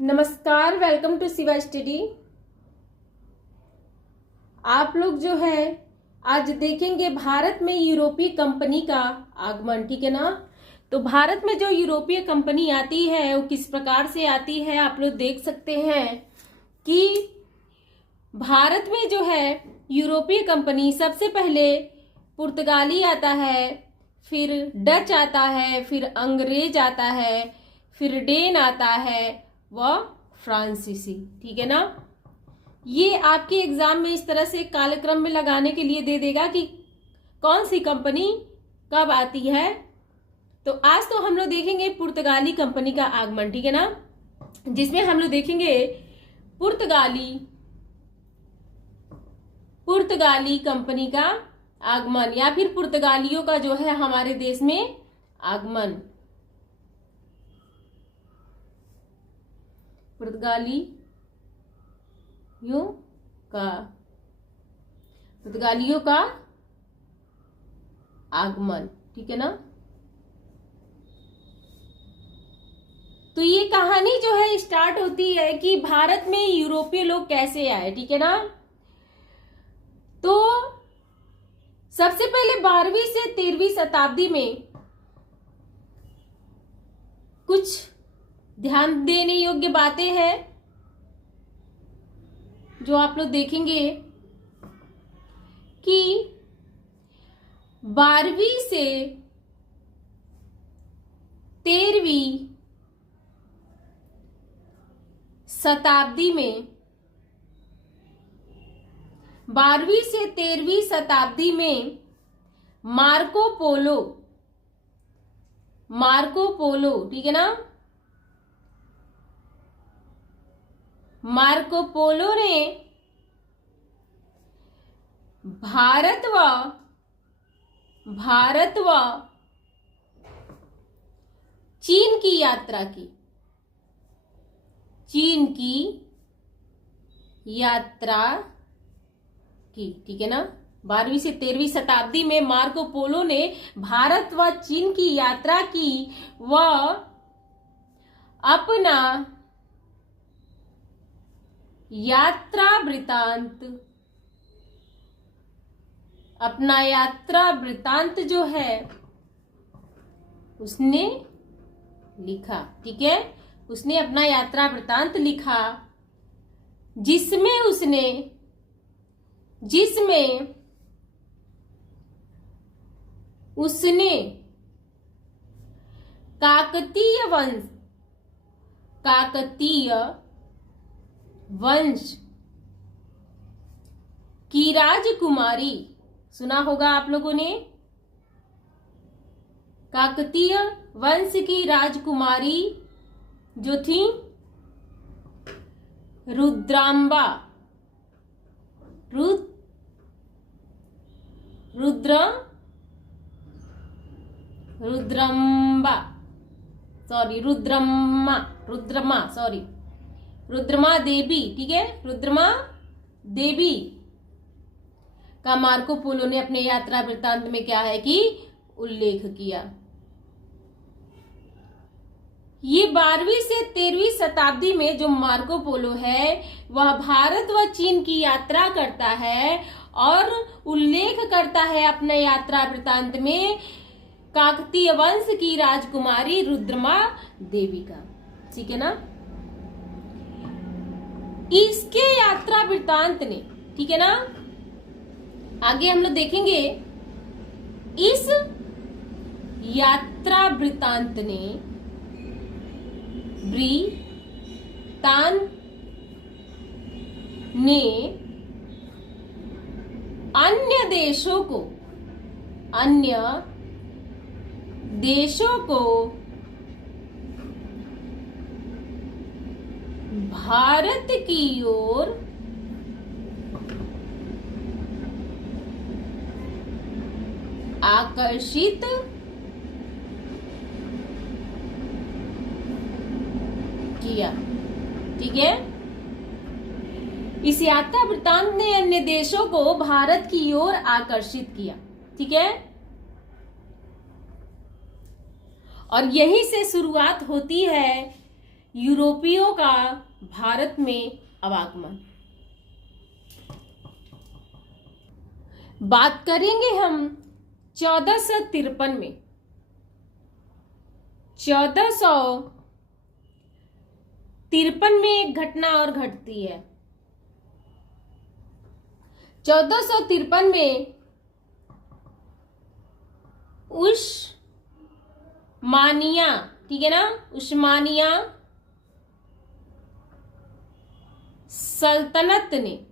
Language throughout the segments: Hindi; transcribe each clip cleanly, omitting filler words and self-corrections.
नमस्कार, वेलकम टू शिवा स्टडी। आप लोग जो है आज देखेंगे भारत में यूरोपीय कंपनी का आगमन, ठीक है ना। तो भारत में जो यूरोपीय कंपनी आती है वो किस प्रकार से आती है आप लोग देख सकते हैं कि भारत में जो है यूरोपीय कंपनी सबसे पहले पुर्तगाली आता है, फिर डच आता है, फिर अंग्रेज आता है, फिर डेन आता है व फ्रांसीसी, ठीक है ना। ये आपके एग्जाम में इस तरह से कालक्रम में लगाने के लिए दे देगा कि कौन सी कंपनी कब आती है। तो आज तो हम लोग देखेंगे पुर्तगाली कंपनी का आगमन, ठीक है ना, जिसमें हम लोग देखेंगे पुर्तगाली कंपनी का आगमन या फिर पुर्तगालियों का जो है हमारे देश में आगमन। पुर्तगालियों का आगमन, ठीक है ना। तो ये कहानी जो है स्टार्ट होती है कि भारत में यूरोपीय लोग कैसे आए, ठीक है ना। तो सबसे पहले 12वीं से 13वीं शताब्दी में कुछ ध्यान देने योग्य बातें हैं जो आप लोग देखेंगे कि 12वीं से 13वीं शताब्दी में 12वीं से 13वीं शताब्दी में मार्को पोलो, ठीक है ना। मार्को पोलो ने भारत व चीन की यात्रा की, ठीक है ना। 12वीं से 13वीं शताब्दी में मार्को पोलो ने भारत व चीन की यात्रा की व अपना यात्रा वृतांत जो है उसने लिखा, ठीक है। उसने अपना यात्रा वृतांत लिखा जिसमें उसने काकतीय वंश की राजकुमारी, सुना होगा आप लोगों ने, काकतीय वंश की राजकुमारी जो थी रुद्रांबा, रुद्रमा देवी, ठीक है। रुद्रमा देवी का मार्को पोलो ने अपने यात्रा वृत्तांत में क्या है कि उल्लेख किया। ये 12वीं से 13वीं शताब्दी में जो मार्को पोलो है वह भारत व चीन की यात्रा करता है और उल्लेख करता है अपने यात्रा वृत्तांत में काकतीय वंश की राजकुमारी रुद्रमा देवी का, ठीक है ना। इसके यात्रा वृत्तांत ने, ठीक है ना, आगे हम लोग देखेंगे इस यात्रा वृत्तांत ने अन्य देशों को भारत की ओर आकर्षित किया, ठीक है। इस यात्रा वृत्तांत ने अन्य देशों को भारत की ओर आकर्षित किया, ठीक है। और यहीं से शुरुआत होती है यूरोपियों का भारत में आवागमन। बात करेंगे हम 1453 में। 1453 में एक घटना और घटती है। 1453 में उस्मानिया, ठीक है ना, उस्मानिया सल्तनत ने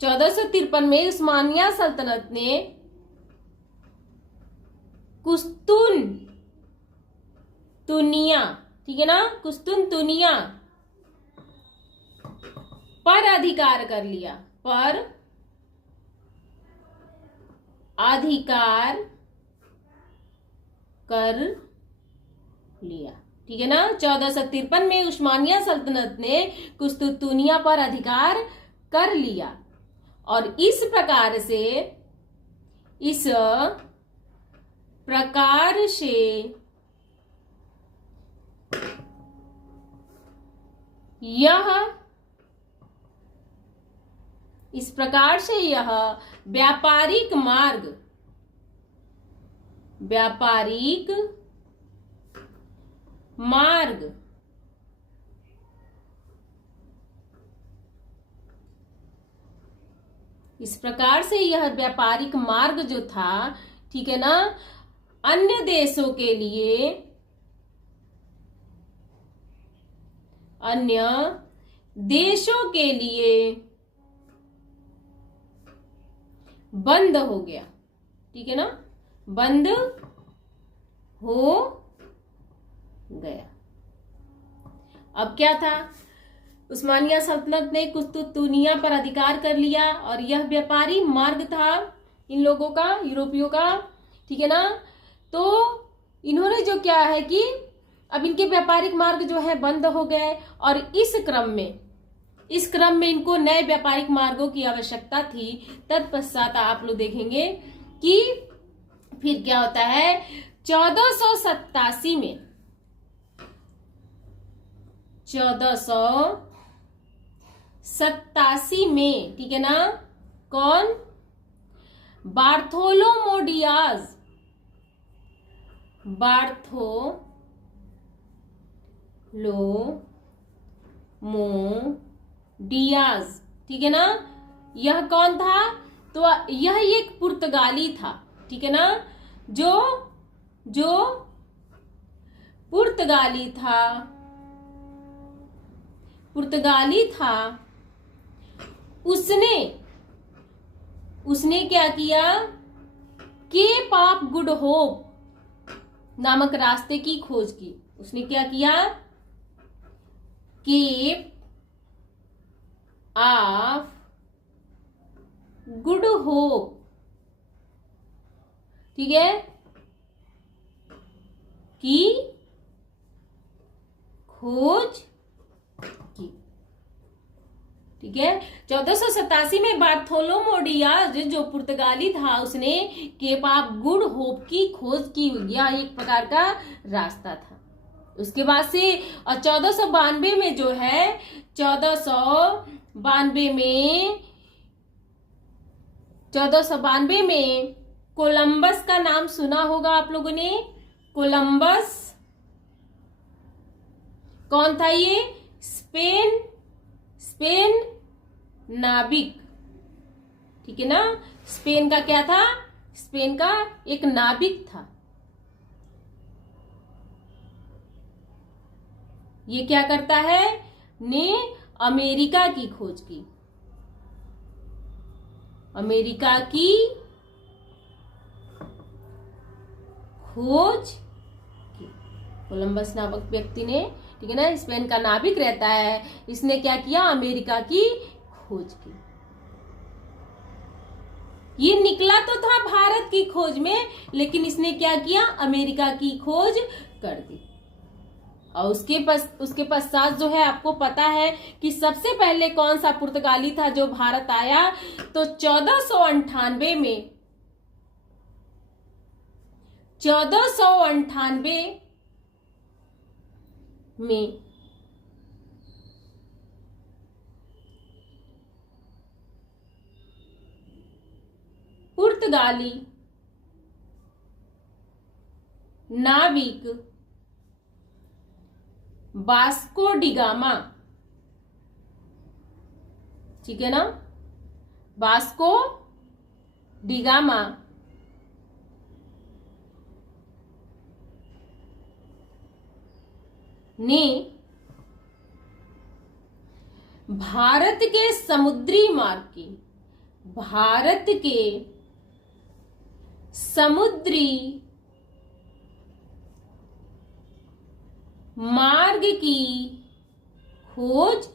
1453 में उस्मानिया सल्तनत ने कुस्तुनतुनिया, ठीक है ना, कुस्तुनतुनिया पर अधिकार कर लिया, पर अधिकार कर लिया, ठीक है ना। 1453 में उस्मानिया सल्तनत ने कुस्तुनतुनिया पर अधिकार कर लिया और इस प्रकार से यह व्यापारिक मार्ग इस प्रकार से यह व्यापारिक मार्ग जो था, ठीक है ना, अन्य देशों के लिए बंद हो गया, ठीक है ना, बंद हो गया। अब क्या था, उस्मानिया सल्तनत ने कुस्तुनतुनिया पर अधिकार कर लिया और यह व्यापारी मार्ग था इन लोगों का, यूरोपियों का, ठीक है ना। तो इन्होंने जो क्या है कि अब इनके व्यापारिक मार्ग जो है बंद हो गए और इस क्रम में इनको नए व्यापारिक मार्गों की आवश्यकता थी। तत्पश्चात आप लोग देखेंगे कि फिर क्या होता है, 1487 में 1487 में, ठीक है ना, कौन, बार्थोलोमो डियाज, ठीक है ना, यह कौन था, तो यह एक पुर्तगाली था, ठीक है ना, जो पुर्तगाली था। उसने क्या किया, केप ऑफ गुड होप नामक रास्ते की खोज की। उसने क्या किया, केप ऑफ गुड होप, ठीक है, की खोज की, ठीक है। 1487 में बार्थोलोमो डियाज जो पुर्तगाली था, उसने केप ऑफ गुड होप की खोज की। यह एक प्रकार का रास्ता था। उसके बाद से 1492 में जो है, 1492 में कोलंबस का नाम सुना होगा आप लोगों ने। कोलंबस कौन था, ये स्पेन नाविक, ठीक है ना, स्पेन का क्या था, स्पेन का एक नाविक था। ये क्या करता है, ने अमेरिका की खोज की, अमेरिका की खोज की। कोलंबस नामक व्यक्ति ने, ठीक है ना, स्पेन का नाविक रहता है, इसने क्या किया, अमेरिका की खोज की। ये निकला तो था भारत की खोज में, लेकिन इसने क्या किया, अमेरिका की खोज कर दी। और उसके पश्चात जो है, आपको पता है कि सबसे पहले कौन सा पुर्तगाली था जो भारत आया, तो 1498 में में पुर्तगाली नाविक वास्को डिगामा, ठीक है ना, वास्को डिगामा ने भारत के समुद्री मार्ग की खोज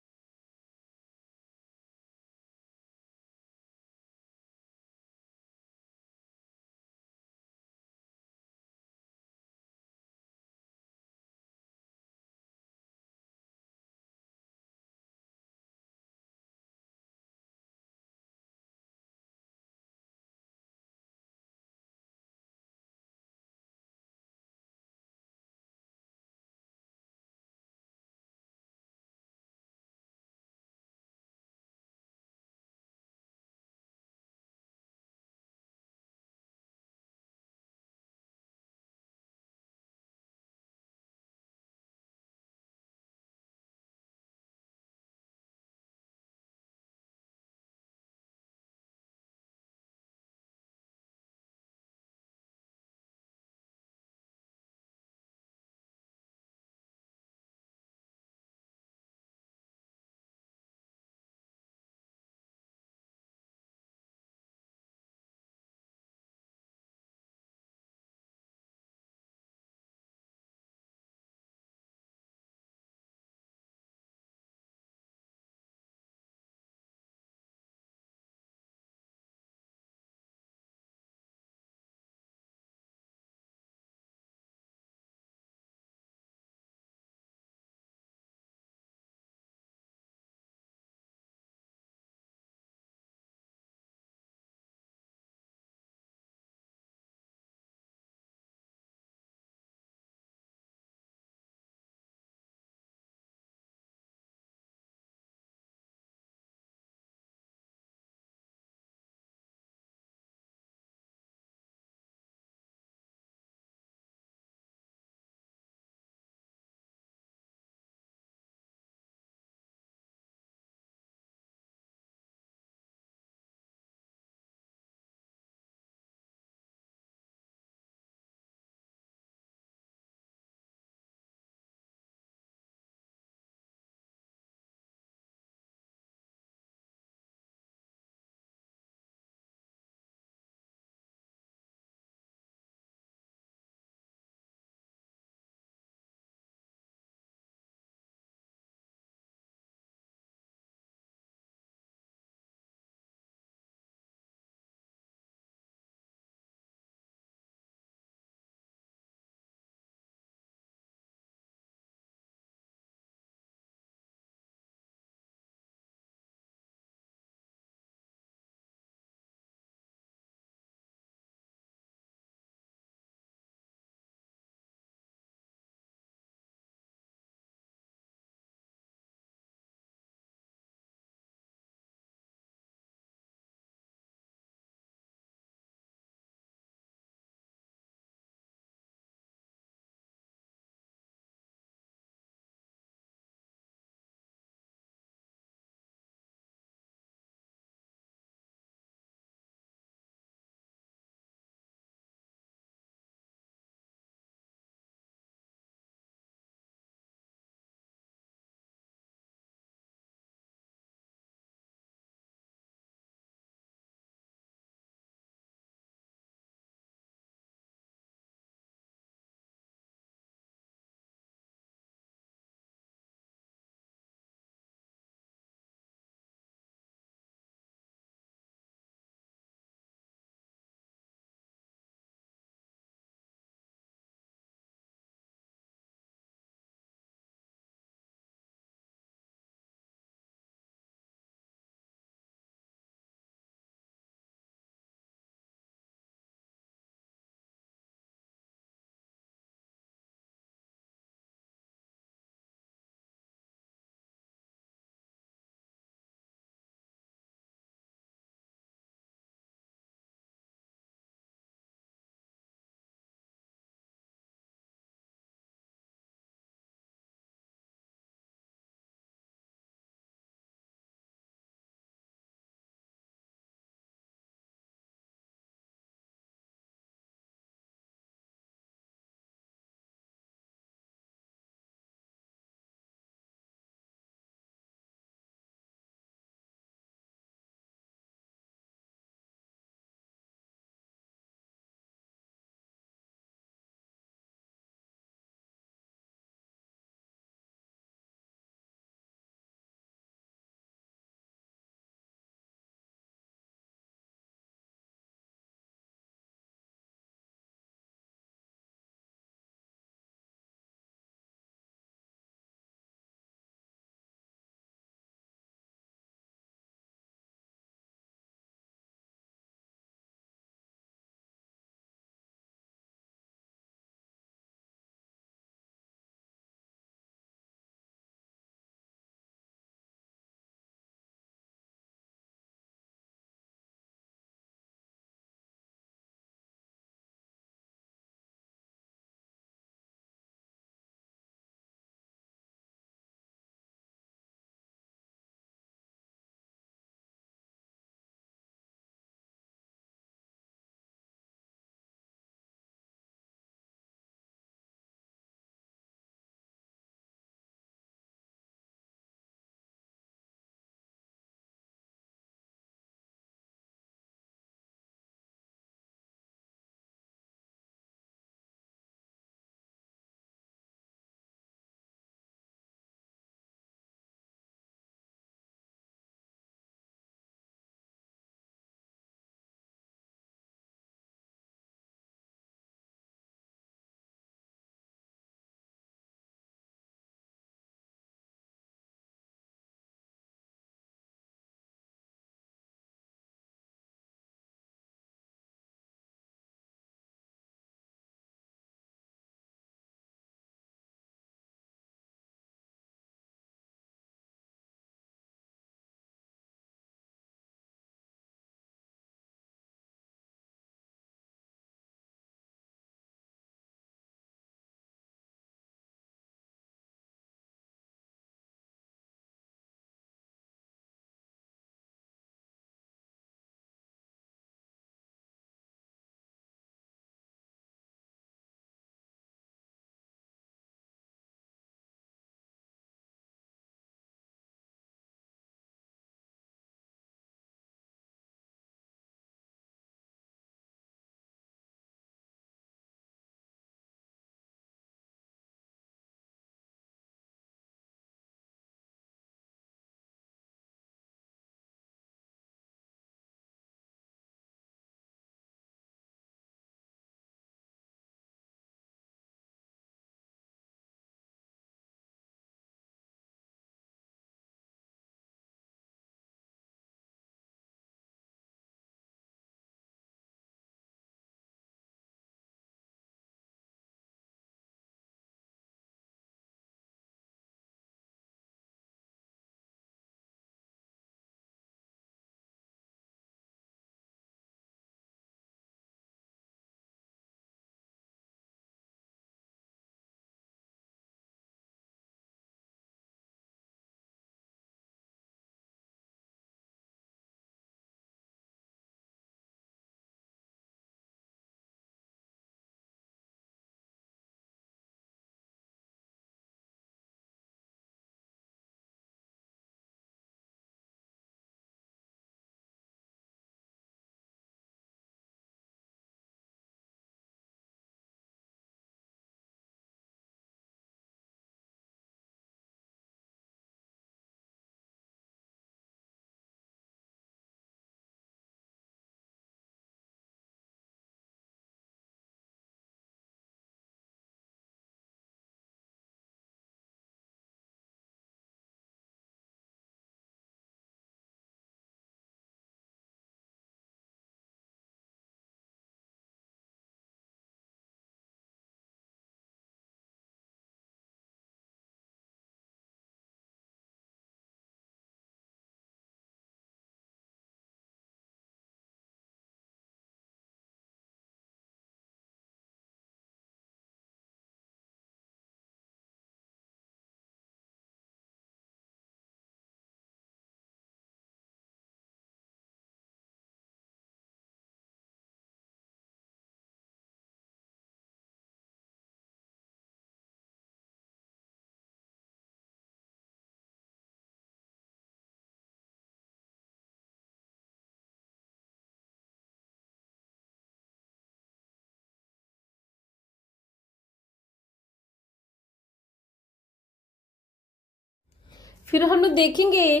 फिर हम लोग देखेंगे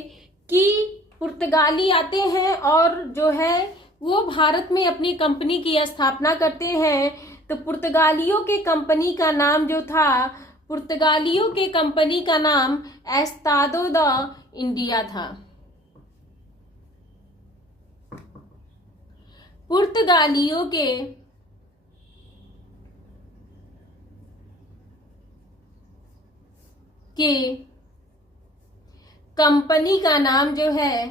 कि पुर्तगाली आते हैं और जो है वो भारत में अपनी कंपनी की स्थापना करते हैं। तो पुर्तगालियों के कंपनी का नाम जो था, पुर्तगालियों के कंपनी का नाम एस्तादो द इंडिया था। पुर्तगालियों के कंपनी का नाम जो है,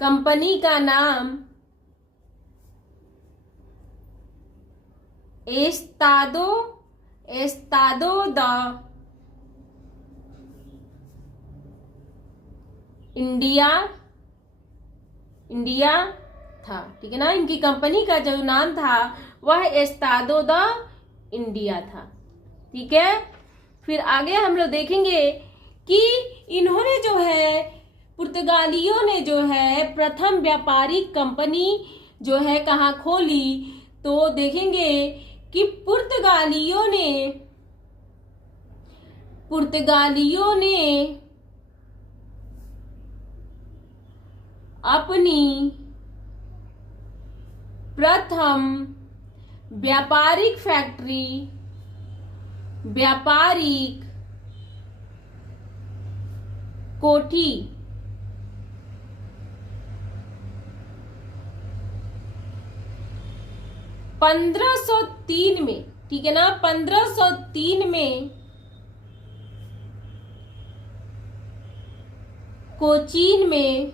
कंपनी का नाम एस्तादो द इंडिया था। ठीक है ना, इनकी कंपनी का जो नाम था वह एस्तादो द इंडिया था। ठीक है, फिर आगे हम लोग देखेंगे कि इन्होंने जो है, पुर्तगालियों ने जो है प्रथम व्यापारिक कंपनी जो है कहाँ खोली। तो देखेंगे कि पुर्तगालियों ने अपनी प्रथम व्यापारिक कोठी 1503 में, ठीक है ना, 1503 में कोचीन में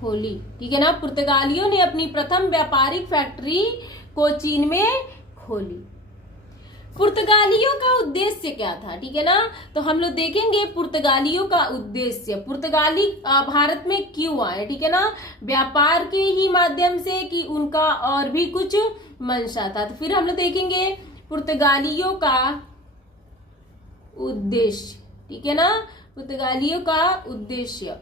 खोली। ठीक है ना, पुर्तगालियों ने अपनी प्रथम व्यापारिक फैक्ट्री कोचीन में खोली। पुर्तगालियों का उद्देश्य क्या था? ठीक है ना, तो हम लोग देखेंगे पुर्तगालियों का उद्देश्य, पुर्तगाली भारत में क्यों आए। ठीक है ना, व्यापार के ही माध्यम से कि उनका और भी कुछ मंशा था। तो फिर हम लोग देखेंगे पुर्तगालियों का उद्देश्य। ठीक है ना, पुर्तगालियों का उद्देश्य,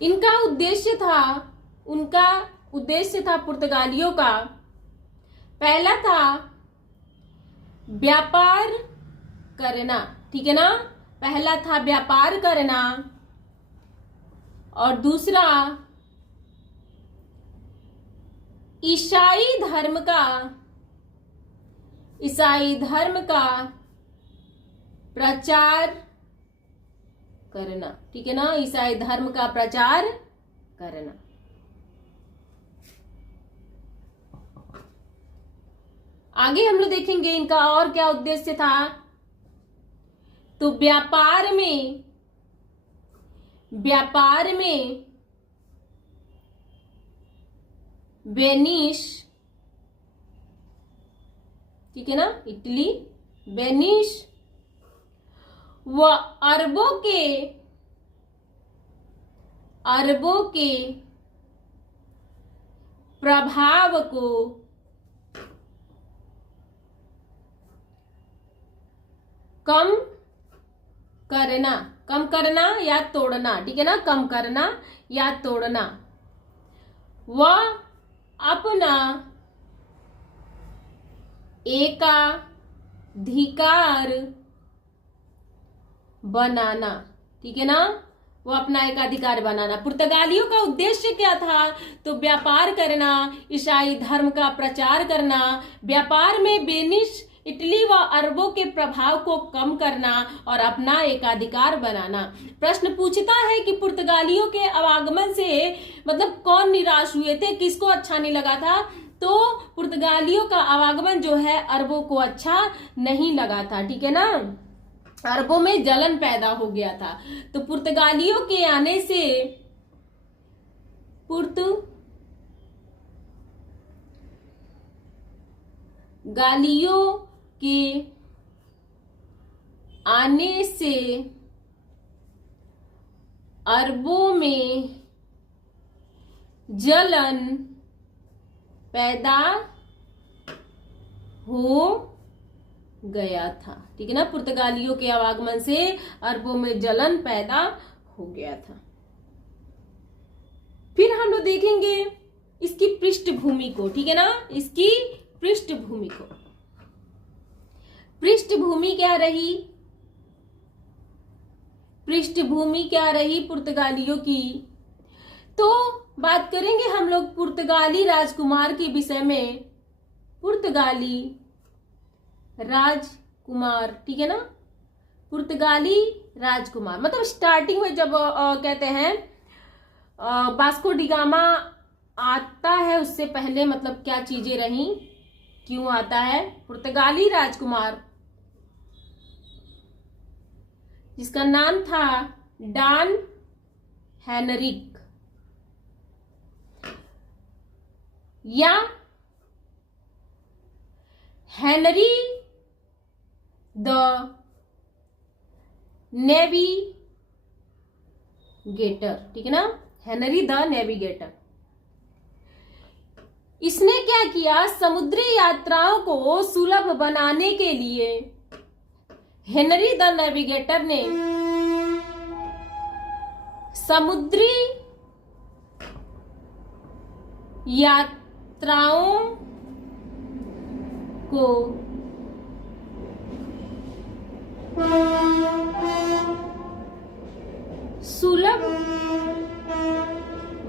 उनका उद्देश्य था पुर्तगालियों का, पहला था व्यापार करना। ठीक है ना, पहला था व्यापार करना और दूसरा ईसाई धर्म का प्रचार करना। ठीक है ना, ईसाई धर्म का प्रचार करना। आगे हम लोग देखेंगे इनका और क्या उद्देश्य था। तो व्यापार में वेनिस, ठीक है ना, इटली, वेनिस व अरबों के प्रभाव को कम करना या तोड़ना। ठीक है ना, कम करना या तोड़ना, व अपना एकाधिकार बनाना। ठीक है ना, वो अपना एकाधिकार बनाना। पुर्तगालियों का उद्देश्य क्या था? तो व्यापार करना, ईसाई धर्म का प्रचार करना, व्यापार में वेनिस, इटली व अरबों के प्रभाव को कम करना और अपना एकाधिकार बनाना। प्रश्न पूछता है कि पुर्तगालियों के आवागमन से मतलब कौन निराश हुए थे, किसको अच्छा नहीं लगा था? तो पुर्तगालियों का आवागमन जो है अरबों को अच्छा नहीं लगा था। ठीक है ना, अरबों में जलन पैदा हो गया था। तो पुर्तगालियों के आने से अरबों में जलन पैदा हो गया था। ठीक है ना, पुर्तगालियों के आवागमन से अरबों में जलन पैदा हो गया था। फिर हम लोग देखेंगे इसकी पृष्ठभूमि को, ठीक है ना, इसकी पृष्ठभूमि को। पृष्ठभूमि क्या रही? पृष्ठभूमि क्या रही पुर्तगालियों की? तो बात करेंगे हम लोग पुर्तगाली राजकुमार के विषय में। पुर्तगाली राजकुमार, ठीक है ना, पुर्तगाली राजकुमार मतलब स्टार्टिंग में जब कहते हैं वास्को डी गामा आता है, उससे पहले मतलब क्या चीजें रही, क्यों आता है? पुर्तगाली राजकुमार जिसका नाम था डॉन हेनरिक या हेनरी द नेविगेटर, ठीक है ना, हेनरी द नेविगेटर। इसने क्या किया? समुद्री यात्राओं को सुलभ बनाने के लिए हेनरी द नेविगेटर ने समुद्री यात्राओं को सुलभ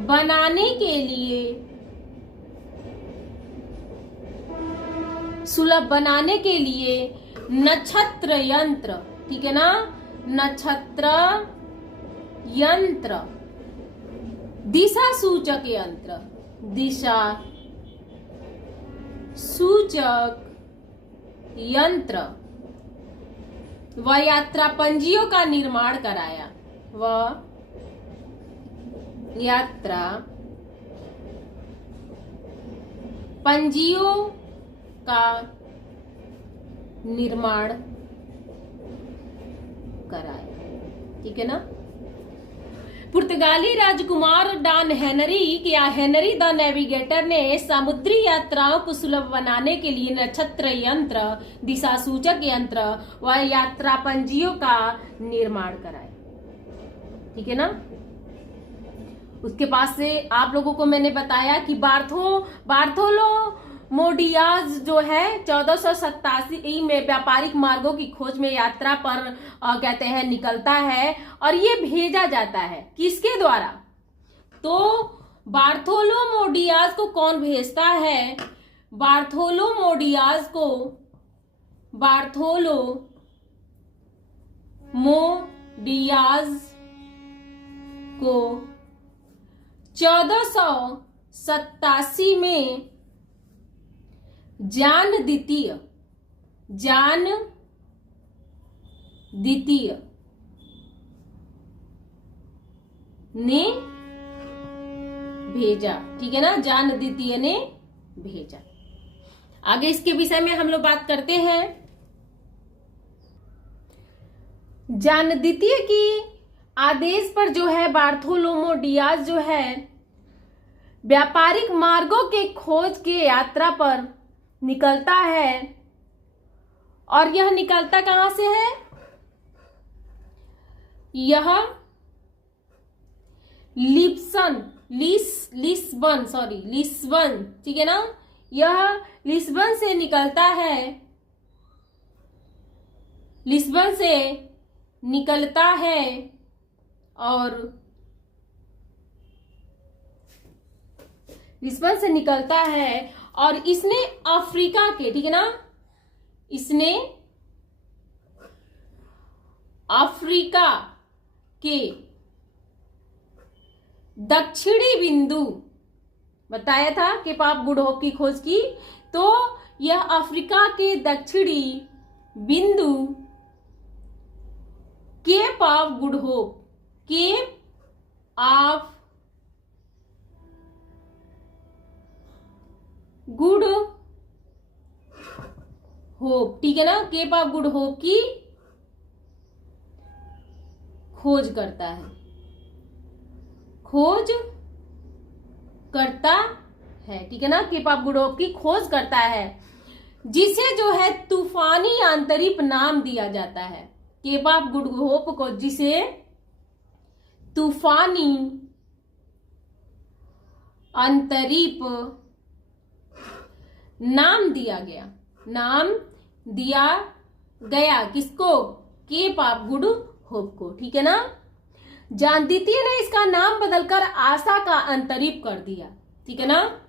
बनाने के लिए नक्षत्र यंत्र, ठीक है ना, नक्षत्र यंत्र, दिशा सूचक यंत्र, दिशा सूचक यंत्र व यात्रा पंजियों का निर्माण कराया। व यात्रा पंजियों का निर्माण कराया, ठीक है ना। पुर्तगाली राजकुमार डॉन हेनरिक या हेनरी द नेविगेटर ने समुद्री यात्राओं को सुलभ बनाने के लिए नक्षत्र यंत्र, दिशा सूचक यंत्र व यात्रा पंजियों का निर्माण कराया, ठीक है ना। उसके पास से आप लोगों को मैंने बताया कि बार्थोलो मोडियाज जो है 1487 में व्यापारिक मार्गों की खोज में यात्रा पर कहते हैं निकलता है और ये भेजा जाता है किसके द्वारा? तो बार्थोलो मोडियाज को कौन भेजता है? बार्थोलो मोडियाज को 1487 में जान द्वितीय ने भेजा, ठीक है ना, जान द्वितीय ने भेजा। आगे इसके विषय में हम लोग बात करते हैं। जान द्वितीय की आदेश पर जो है बार्थोलोमो डियाज जो है व्यापारिक मार्गों के खोज के यात्रा पर निकलता है और यह निकलता कहां से है? यह लिस्बन, ठीक है ना, यह लिस्बन से निकलता है, लिस्बन से निकलता है और लिस्बन से निकलता है और इसने अफ्रीका के, ठीक है ना, इसने अफ्रीका के दक्षिणी बिंदु बताया था केप ऑफ गुड होप की खोज की, तो यह अफ्रीका के दक्षिणी बिंदु Cape of Good Hope, Cape of Good Hope, ठीक है ना, केप ऑफ गुड होप की खोज करता है, ठीक है ना, केप ऑफ गुड होप की खोज करता है, जिसे जो है तूफानी आंतरिक नाम दिया जाता है। केप ऑफ गुड होप को जिसे तूफानी अंतरीप नाम दिया गया। नाम दिया गया किसको? केप ऑफ गुड होप को। ठीक है ना। जानद्वितीय ने इसका नाम बदलकर आशा का अंतरीप कर दिया। ठीक है ना।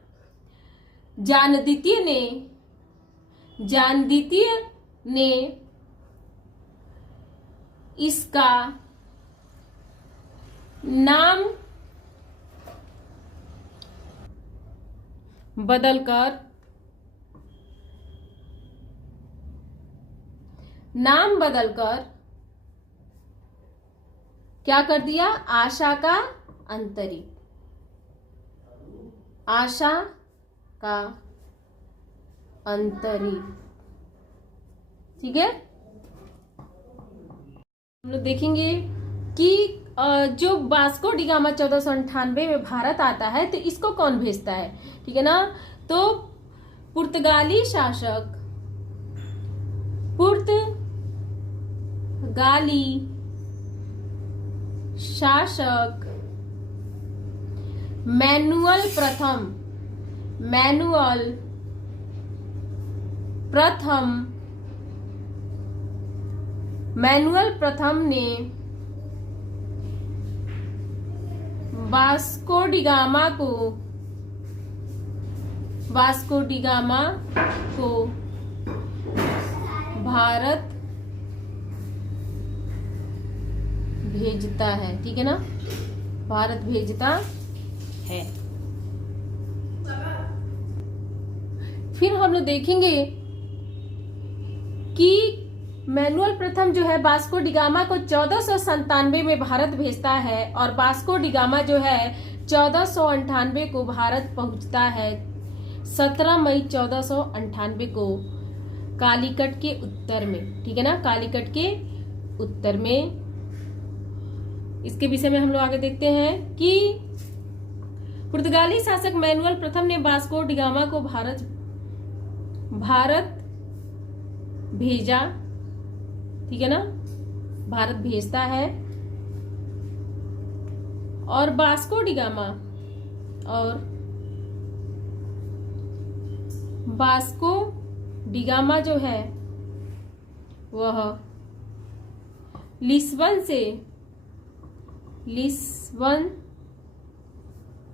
जानद्वितीय ने इसका नाम बदलकर क्या कर दिया? आशा का अंतरीप। आशा का अंतरीप। ठीक है। हम लोग देखेंगे कि जो वास्को डी गामा 1498 में भारत आता है तो इसको कौन भेजता है? ठीक है ना। तो पुर्तगाली शासक मैनुअल प्रथम ने वास्को डी गामा को भारत भेजता है। ठीक है ना। भारत भेजता है। फिर हम लोग देखेंगे कि मैनुअल प्रथम जो है वास्को डी गामा को 1497 में भारत भेजता है और वास्को डी गामा जो है 1498 को भारत पहुंचता है। 17 मई 1498 को कालीकट के उत्तर में। ठीक है ना। कालीकट के उत्तर में। इसके विषय में हम लोग आगे देखते हैं कि पुर्तगाली शासक मैनुअल प्रथम ने वास्को डी गामा को भारत भेजा। ठीक है ना। भारत भेजता है और वास्को डी गामा जो है वह लिस्बन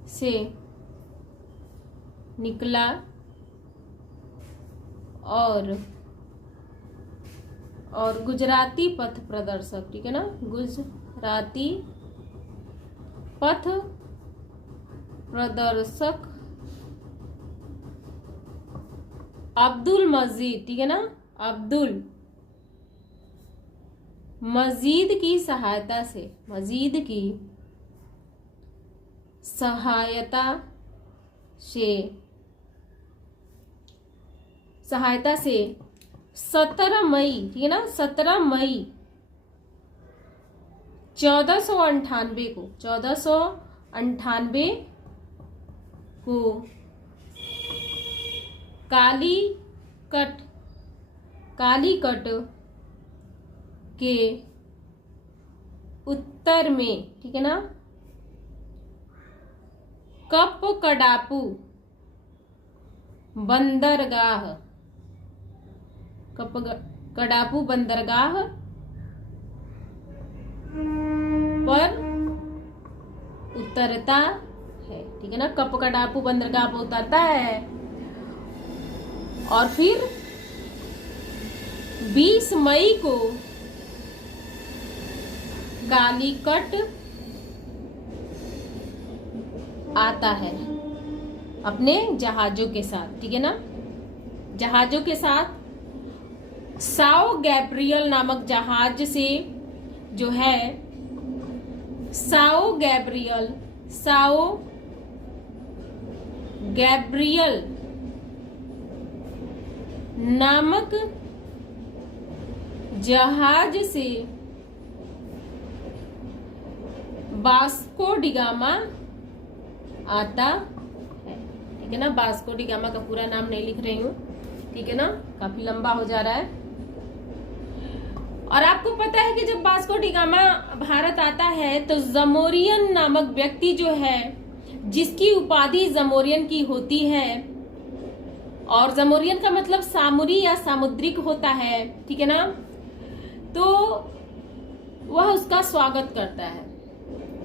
से निकला और गुजराती पथ प्रदर्शक। ठीक है ना। गुजराती पथ प्रदर्शक अब्दुल मजीद। ठीक है ना। अब्दुल मजीद की सहायता से 17 मई। ठीक है ना। 17 मई 1498 को कालीकट के उत्तर में। ठीक है ना। कपकडापू बंदरगाह पर उतरता है। ठीक है ना। कपकडापू बंदरगाह पर उतरता है और फिर 20 मई को कालीकट आता है अपने जहाजों के साथ। ठीक है ना। जहाजों के साथ साओ गैब्रियल नामक जहाज से जो है साओ गैब्रियल नामक जहाज से वास्को डी गामा आता है। ठीक है ना। वास्को डी गामा का पूरा नाम नहीं लिख रही हूँ। ठीक है ना। काफी लंबा हो जा रहा है। और आपको पता है कि जब वास्को डी गामा भारत आता है तो जमोरियन नामक व्यक्ति जो है जिसकी उपाधि जमोरियन की होती है, और जमोरियन का मतलब सामुरी या सामुद्रिक होता है, ठीक है ना, तो वह उसका स्वागत करता है,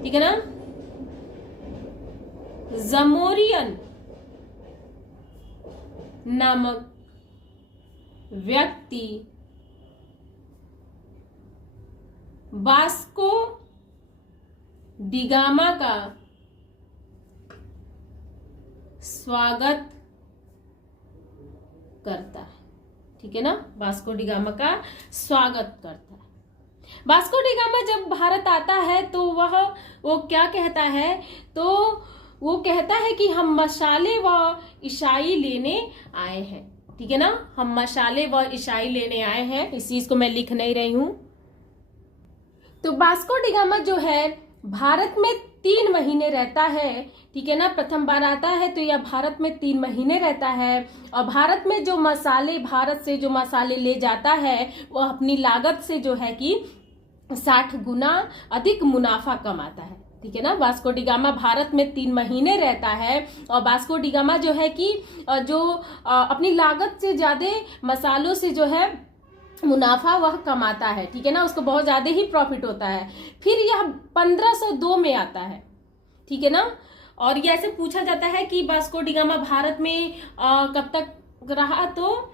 ठीक है ना। जमोरियन नामक व्यक्ति वास्को डिगामा का स्वागत करता है, ठीक है ना, वास्को डिगामा का स्वागत करता है। वास्को डिगामा जब भारत आता है तो वो क्या कहता है, तो वो कहता है कि हम मसाले व ईसाई लेने आए हैं, ठीक है ना, हम मसाले व ईसाई लेने आए हैं। इस चीज को मैं लिख नहीं रही हूं। तो वास्को डिगामा जो है भारत में 3 महीने रहता है, ठीक है ना, प्रथम बार आता है तो यह भारत में 3 महीने रहता है, और भारत में जो मसाले, भारत से जो मसाले ले जाता है वह अपनी लागत से जो है कि 60 गुना अधिक मुनाफा कमाता है, ठीक है ना। वास्को डिगामा भारत में 3 महीने रहता है, और वास्को डिगामा जो है कि जो अपनी लागत से ज्यादा मसालों से जो है मुनाफा वह कमाता है, ठीक है ना, उसको बहुत ज्यादा ही प्रॉफिट होता है। फिर यह 1502 में आता है, ठीक है ना, और ये ऐसे पूछा जाता है कि वास्को डिगामा भारत में कब तक रहा, तो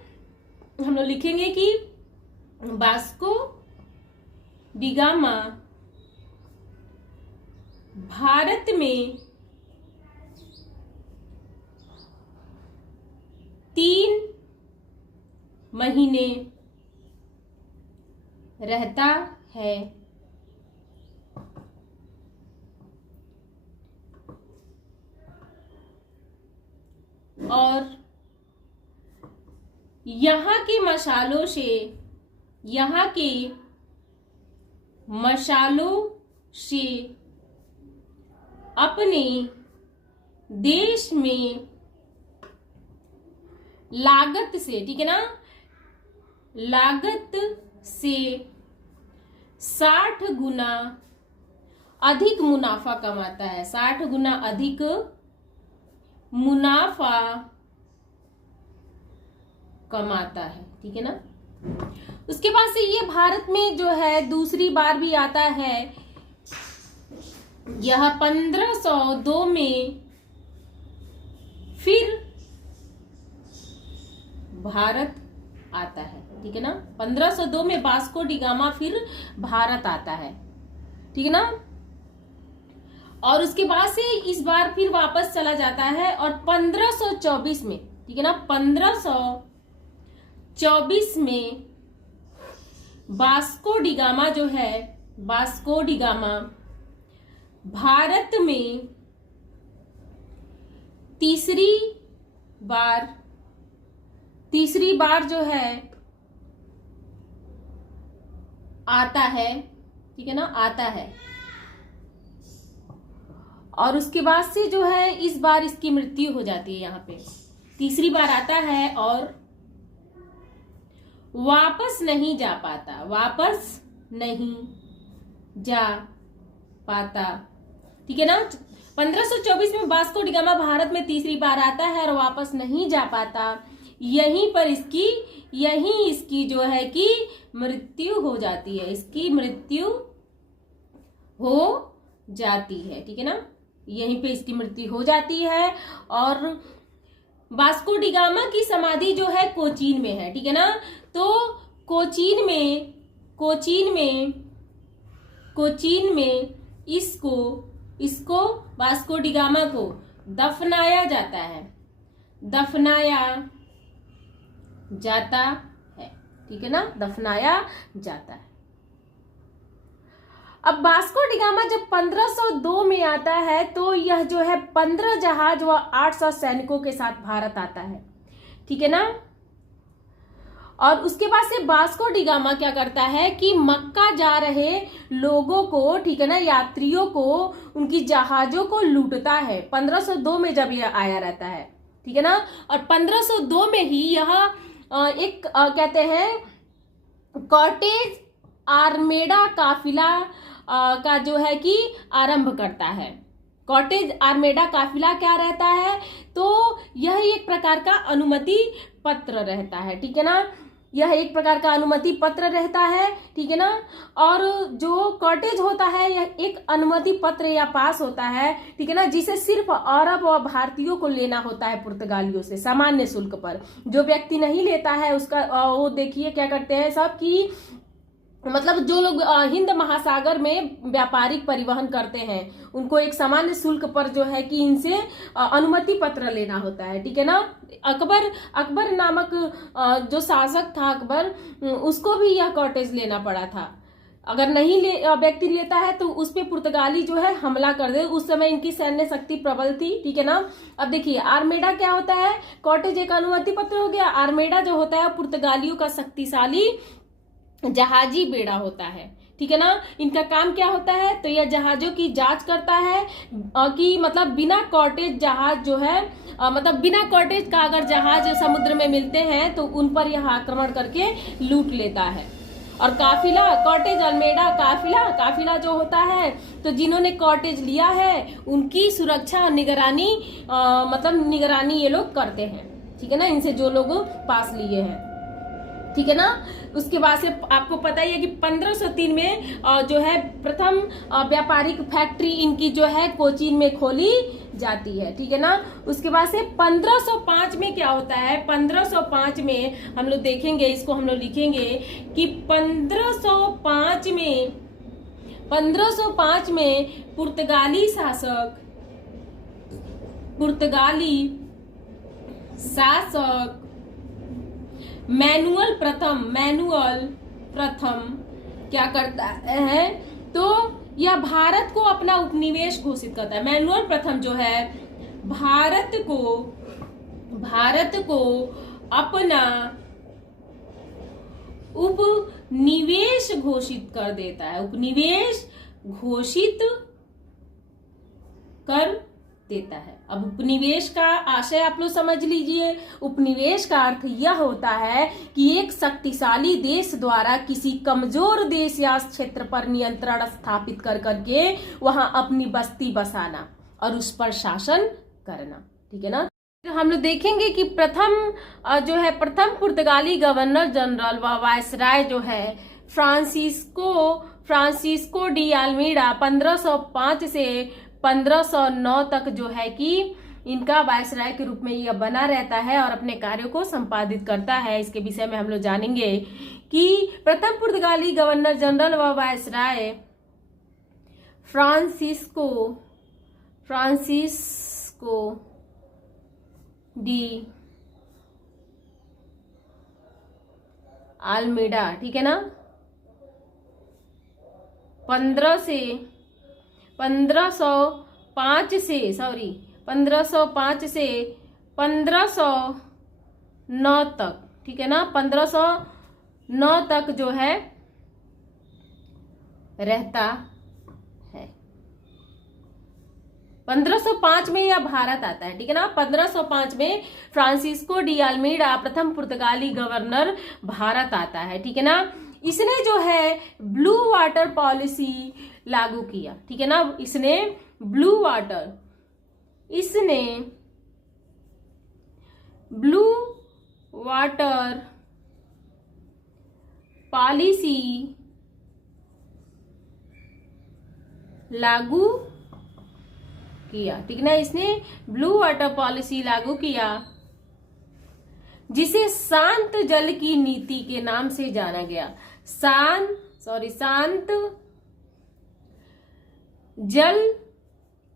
हम लोग लिखेंगे कि वास्को डिगामा भारत में 3 महीने रहता है, और यहाँ के मसालों से अपने देश में लागत से, ठीक है ना, लागत से 60 गुना अधिक मुनाफा कमाता है, 60 गुना अधिक मुनाफा कमाता है, ठीक है ना। उसके बाद से ये भारत में जो है दूसरी बार भी आता है, यह 1502 में फिर भारत आता है, ठीक है ना, 1502 में वास्को डिगामा फिर भारत आता है, ठीक है ना, और उसके बाद से इस बार फिर वापस चला जाता है, और 1524 में, ठीक है ना, 1524 में वास्को डिगामा जो है, वास्को डिगामा भारत में तीसरी बार जो है आता है, ठीक है ना, आता है, और उसके बाद से जो है इस बार इसकी मृत्यु हो जाती है। यहाँ पे तीसरी बार आता है और वापस नहीं जा पाता, ठीक है ना। 1524 में वास्को डिगामा भारत में तीसरी बार आता है और वापस नहीं जा पाता। यहीं पर इसकी जो है कि मृत्यु हो जाती है, इसकी मृत्यु हो जाती है, ठीक है ना, यहीं पे इसकी मृत्यु हो जाती है। और वास्को डिगामा की समाधि जो है कोचीन में है, ठीक है ना, तो कोचीन में इसको वास्को डिगामा को दफनाया जाता है, ठीक है ना, दफनाया जाता है। अब वास्को डिगामा जब 1502 में आता है तो यह जो है 15 जहाज व 800 सैनिकों के साथ भारत आता है, ठीक है ना। और उसके बाद से वास्को डिगामा क्या करता है कि मक्का जा रहे लोगों को, ठीक है ना, यात्रियों को, उनकी जहाजों को लूटता है। 1502 में जब यह आया रहता है, ठीक है ना, और 1502 में ही यह एक कहते हैं कॉर्टेज आर्मेडा काफिला का जो है कि आरंभ करता है, कॉटेज आर्मेडा काफिला क्या रहता है, तो यह एक प्रकार का अनुमति पत्र रहता है, ठीक है ना, यह एक प्रकार का अनुमति पत्र रहता है, ठीक है ना। और जो कॉटेज होता है यह एक अनुमति पत्र या पास होता है, ठीक है ना, जिसे सिर्फ अरब और भारतीयों को लेना होता है पुर्तगालियों से सामान्य शुल्क पर। जो व्यक्ति नहीं लेता है उसका वो देखिए क्या करते हैं सब कि मतलब जो लोग हिंद महासागर में व्यापारिक परिवहन करते हैं उनको एक सामान्य शुल्क पर जो है कि इनसे अनुमति पत्र लेना होता है, ठीक है ना। अकबर नामक जो शासक था अकबर, उसको भी यह कॉटेज लेना पड़ा था। अगर नहीं व्यक्ति लेता है तो उस पे पुर्तगाली जो है हमला कर दे। उस समय इनकी सैन्य शक्ति प्रबल थी, ठीक है ना। अब देखिए आर्मेडा क्या होता है, कॉटेज एक अनुमति पत्र हो गया। आर्मेडा जो होता है पुर्तगालियों का शक्तिशाली जहाजी बेड़ा होता है, ठीक है ना। इनका काम क्या होता है, तो यह जहाजों की जांच करता है कि मतलब बिना कॉटेज जहाज जो है मतलब बिना कॉटेज का अगर जहाज समुद्र में मिलते हैं तो उन पर यह आक्रमण करके लूट लेता है। और काफिला, कॉटेज आर्मेडा काफिला जो होता है तो जिन्होंने कॉटेज लिया है उनकी सुरक्षा और निगरानी मतलब निगरानी ये लोग करते हैं, ठीक है ना, इनसे जो लोग पास लिए हैं, ठीक है ना। उसके बाद से आपको पता ही है कि 1503 में जो है प्रथम व्यापारिक फैक्ट्री इनकी जो है कोचीन में खोली जाती है, ठीक है ना। उसके बाद से 1505 में क्या होता है, 1505 में हम लोग देखेंगे, इसको हम लोग लिखेंगे कि 1505 में पुर्तगाली शासक मैनुअल प्रथम क्या करता है, तो यह भारत को अपना उपनिवेश घोषित करता है। मैनुअल प्रथम जो है भारत को अपना उपनिवेश घोषित कर देता है, उपनिवेश घोषित कर देता है। अब उपनिवेश का आशय आप लोग समझ लीजिए। उपनिवेश का अर्थ यह होता है कि एक शक्तिशाली देश द्वारा किसी कमजोर देश या क्षेत्र पर नियंत्रण स्थापित कर करके वहां अपनी बस्ती बसाना और उस पर शासन करना, ठीक है ना। तो हम लोग देखेंगे कि प्रथम पुर्तगाली गवर्नर जनरल व वायसराय जो है फ्रांसिस्को डी अल्मीडा 1505 से 1509 तक जो है कि इनका वायसराय के रूप में यह बना रहता है और अपने कार्यों को संपादित करता है। इसके विषय में हम लोग जानेंगे कि प्रथम पुर्तगाली गवर्नर जनरल व वायसराय फ्रांसिस्को डी अल्मीडा, ठीक है ना, 1505 से 1509 तक, ठीक है ना, 1509 तक जो है रहता है। 1505 में यह भारत आता है, ठीक है ना। 1505 में फ्रांसिस्को डी अल्मीडा प्रथम पुर्तगाली गवर्नर भारत आता है, ठीक है ना। इसने जो है ब्लू वाटर पॉलिसी लागू किया, ठीक है ना। इसने ब्लू वाटर पॉलिसी लागू किया, ठीक है ना। इसने ब्लू वाटर पॉलिसी लागू किया जिसे शांत जल की नीति के नाम से जाना गया। शांत जल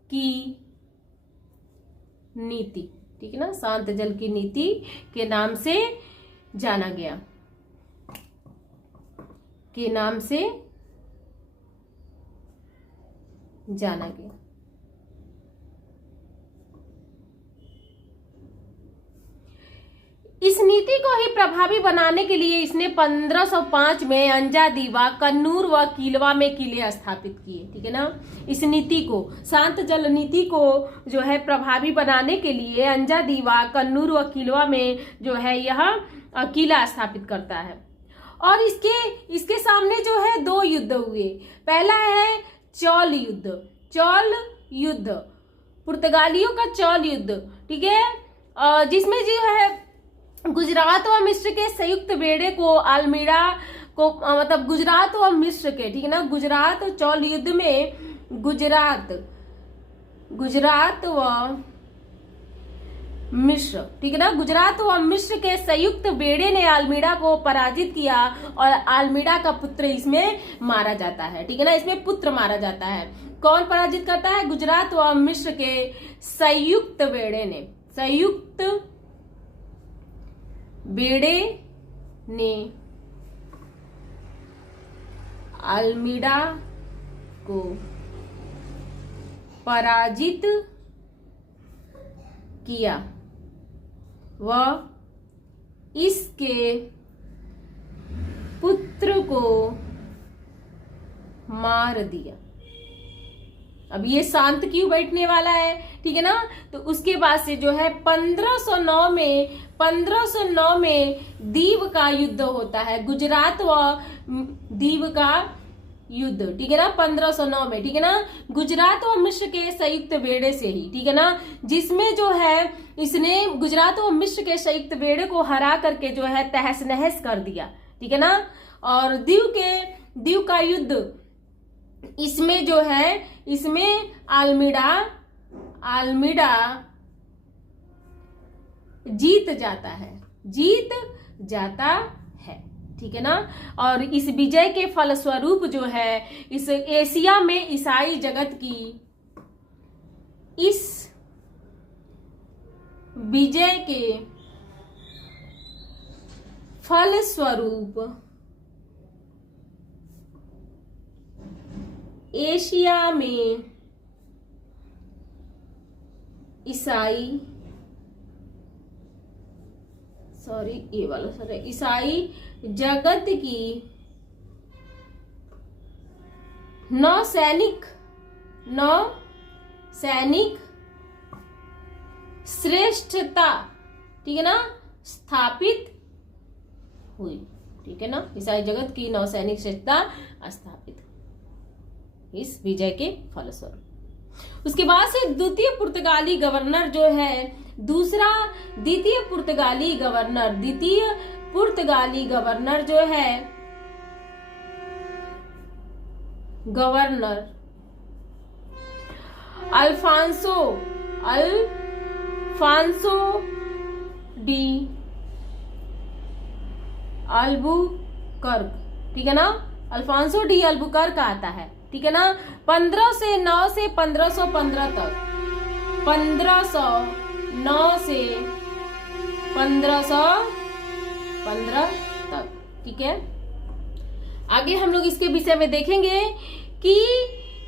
की नीति, ठीक है ना, शांत जल की नीति के नाम से जाना गया, इस नीति को ही प्रभावी बनाने के लिए इसने 1505 में अंजादीवा, कन्नूर व किलवा में किले स्थापित किए, ठीक है ना। इस नीति को, शांत जल नीति को जो है प्रभावी बनाने के लिए अंजादीवा, कन्नूर व किलवा में जो है यह किला स्थापित करता है। और इसके सामने जो है 2 युद्ध हुए। पहला है चौल युद्ध। पुर्तगालियों का चौल युद्ध, ठीक है, जिसमें जो है गुजरात व मिस्र के संयुक्त बेड़े को आलमीड़ा को मतलब गुजरात व मिस्र के, ठीक है ना, गुजरात चौल युद्ध में गुजरात व मिस्र, ठीक है ना, गुजरात व मिस्र के संयुक्त बेड़े ने आलमीड़ा को पराजित किया और आलमीड़ा का पुत्र इसमें मारा जाता है, ठीक है ना, इसमें पुत्र मारा जाता है। कौन पराजित करता है? गुजरात व मिस्र के संयुक्त बेड़े ने आलमीड़ा को पराजित किया व इसके पुत्र को मार दिया। अब ये शांत क्यों बैठने वाला है, ठीक है ना, तो उसके बाद से जो है 1509 में दीव का युद्ध होता है, गुजरात व दीव का युद्ध, ठीक है ना, 1509 में, ठीक है ना, गुजरात व मिस्र के संयुक्त बेड़े से ही, ठीक है ना, जिसमें जो है इसने गुजरात व मिस्र के संयुक्त बेड़े को हरा करके जो है तहस नहस कर दिया, ठीक है ना। और दीव का युद्ध, इसमें जो है इसमें आलमीड़ा जीत जाता है, ठीक है ना। और इस विजय के फलस्वरूप जो है इस एशिया में ईसाई जगत की इस विजय के फलस्वरूप एशिया में ईसाई जगत की नौ सैनिक श्रेष्ठता, ठीक है ना, स्थापित हुई, ठीक है ना, ईसाई जगत की नौ सैनिक श्रेष्ठता स्थापित इस विजय के फलस्वरूप। उसके बाद से द्वितीय पुर्तगाली गवर्नर जो है द्वितीय पुर्तगाली गवर्नर जो है गवर्नर अल्फांसो डी अल्बुकर्क, ठीक है ना, अल्फांसो डी अल्बुकर्क आता है, ठीक है ना, 1509 से 1515 तक, 1509 से 1515 तक, ठीक है। आगे हम लोग इसके विषय में देखेंगे कि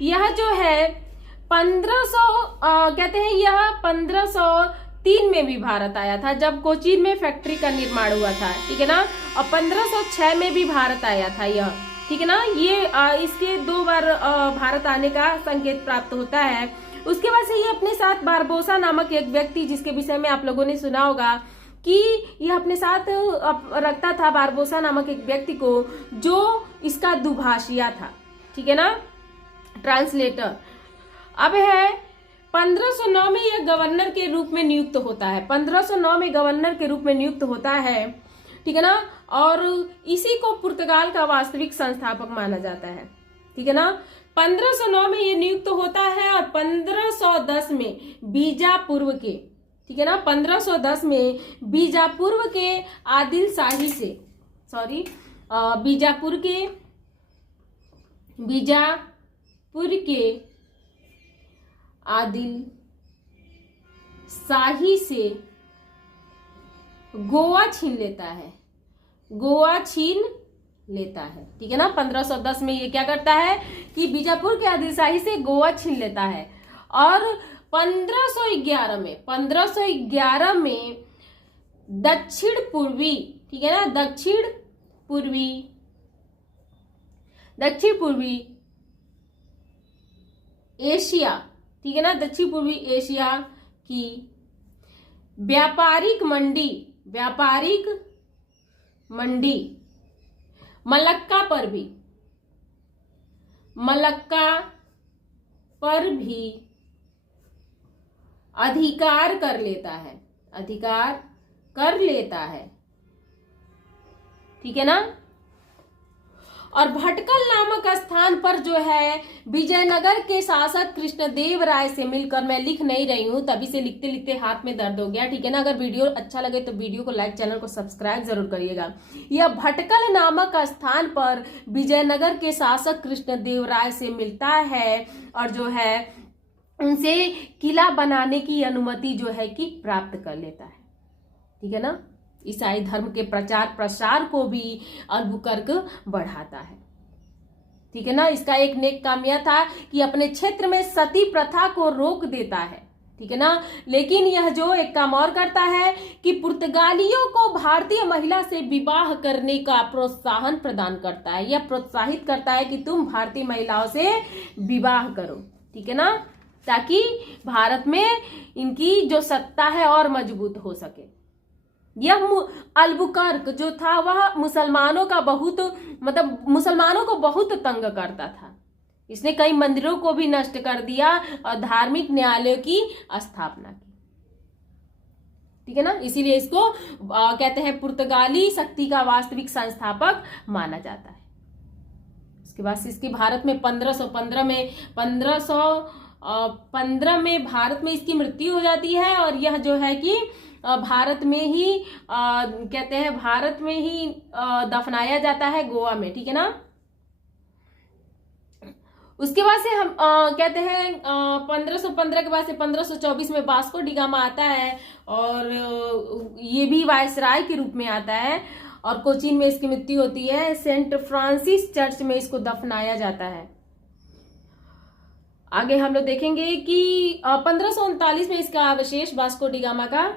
यह जो है 1503 में भी भारत आया था, जब कोचीन में फैक्ट्री का निर्माण हुआ था, ठीक है ना, और 1506 में भी भारत आया था यह, ठीक है ना। ये इसके 2 बार भारत आने का संकेत प्राप्त होता है। उसके बाद से ये अपने साथ बारबोसा नामक एक व्यक्ति, जिसके विषय में आप लोगों ने सुना होगा कि यह अपने साथ रखता था, बारबोसा नामक एक व्यक्ति को, जो इसका दुभाषिया था, ठीक है ना, ट्रांसलेटर। अब है 1509 में यह गवर्नर के रूप में नियुक्त होता है, 1509 में गवर्नर के रूप में नियुक्त होता है, ठीक है ना, और इसी को पुर्तगाल का वास्तविक संस्थापक माना जाता है, ठीक है ना। 1509 में ये नियुक्त होता है और 1510 में बीजापुर के, ठीक है ना, 1510 में बीजापुर के आदिल शाही से, बीजापुर के आदिल शाही से गोवा छीन लेता है, ठीक है ना। 1510 में ये क्या करता है कि बीजापुर के आदिल शाही से गोवा छीन लेता है, और 1511 में दक्षिण पूर्वी, ठीक है ना, दक्षिण पूर्वी एशिया, ठीक है ना, दक्षिण पूर्वी एशिया की व्यापारिक मंडी मलक्का पर भी अधिकार कर लेता है, अधिकार कर लेता है, ठीक है ना। और भटकल नामक स्थान पर जो है विजयनगर के शासक कृष्णदेव राय से मिलकर, मैं लिख नहीं रही हूं तभी से लिखते लिखते हाथ में दर्द हो गया, ठीक है ना। अगर वीडियो अच्छा लगे तो वीडियो को लाइक, चैनल को सब्सक्राइब जरूर करिएगा। यह भटकल नामक स्थान पर विजयनगर के शासक कृष्णदेव राय से मिलता है और जो है उनसे किला बनाने की अनुमति जो है कि प्राप्त कर लेता है, ठीक है ना। ईसाई धर्म के प्रचार प्रसार को भी अल्बुकर्क बढ़ाता है, ठीक है ना। इसका एक नेक काम यह था कि अपने क्षेत्र में सती प्रथा को रोक देता है, ठीक है ना। लेकिन यह जो एक काम और करता है कि पुर्तगालियों को भारतीय महिला से विवाह करने का प्रोत्साहन प्रदान करता है, यह प्रोत्साहित करता है कि तुम भारतीय महिलाओं से विवाह करो, ठीक है ना, ताकि भारत में इनकी जो सत्ता है और मजबूत हो सके। यह अल्बुकर्क जो था वह मुसलमानों को बहुत तंग करता था। इसने कई मंदिरों को भी नष्ट कर दिया और धार्मिक न्यायालयों की स्थापना की, ठीक है ना। इसीलिए इसको कहते हैं पुर्तगाली शक्ति का वास्तविक संस्थापक माना जाता है। उसके बाद इसकी भारत में 1515 में भारत में इसकी मृत्यु हो जाती है और यह जो है कि भारत में ही कहते हैं भारत में ही दफनाया जाता है, गोवा में, ठीक है ना। उसके बाद से हम कहते हैं 1515 के बाद से 1524 में वास्को डी गामा आता है और ये भी वायसराय के रूप में आता है और कोचीन में इसकी मृत्यु होती है। सेंट फ्रांसिस चर्च में इसको दफनाया जाता है। आगे हम लोग देखेंगे कि 1539 में इसका अवशेष वास्को डी गामा का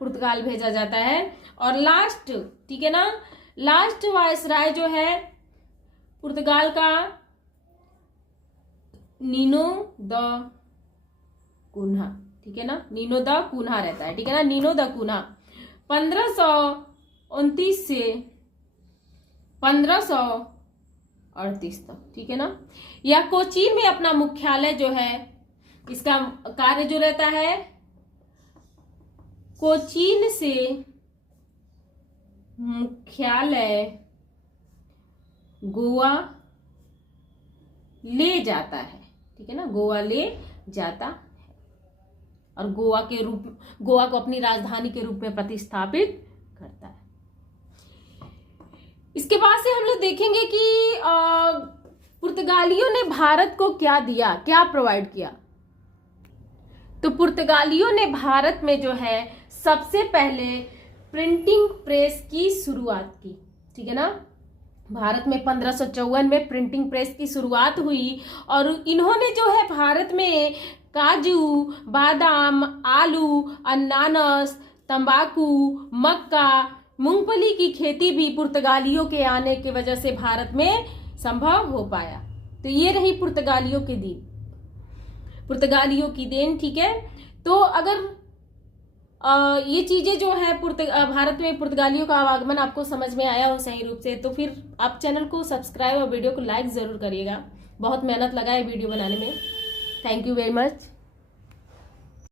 पुर्तगाल भेजा जाता है और लास्ट, ठीक है ना, लास्ट वायसराय जो है पुर्तगाल का नीनो द कुन्हा, ठीक है ना, नीनो द कुन्हा रहता है, ठीक है ना, नीनो द कुन्हा 1529 से 1538 तक, ठीक है ना। यह कोचीन में अपना मुख्यालय जो है, इसका कार्य जो रहता है कोचीन से मुख्यालय गोवा ले जाता है, ठीक है ना, गोवा ले जाता है और गोवा को अपनी राजधानी के रूप में प्रतिस्थापित करता है। इसके बाद से हम लोग देखेंगे कि पुर्तगालियों ने भारत को क्या दिया, क्या प्रोवाइड किया। तो पुर्तगालियों ने भारत में जो है सबसे पहले प्रिंटिंग प्रेस की शुरुआत की, ठीक है ना। भारत में 1554 में प्रिंटिंग प्रेस की शुरुआत हुई और इन्होंने जो है भारत में काजू, बादाम, आलू, अनानास, तंबाकू, मक्का, मूंगफली की खेती भी पुर्तगालियों के आने की वजह से भारत में संभव हो पाया। तो ये रही पुर्तगालियों की देन, ठीक है। तो अगर ये चीजें जो है भारत में पुर्तगालियों का आगमन आपको समझ में आया हो सही रूप से, तो फिर आप चैनल को सब्सक्राइब और वीडियो को लाइक जरूर करिएगा। बहुत मेहनत लगा है वीडियो बनाने में। Thank you very much.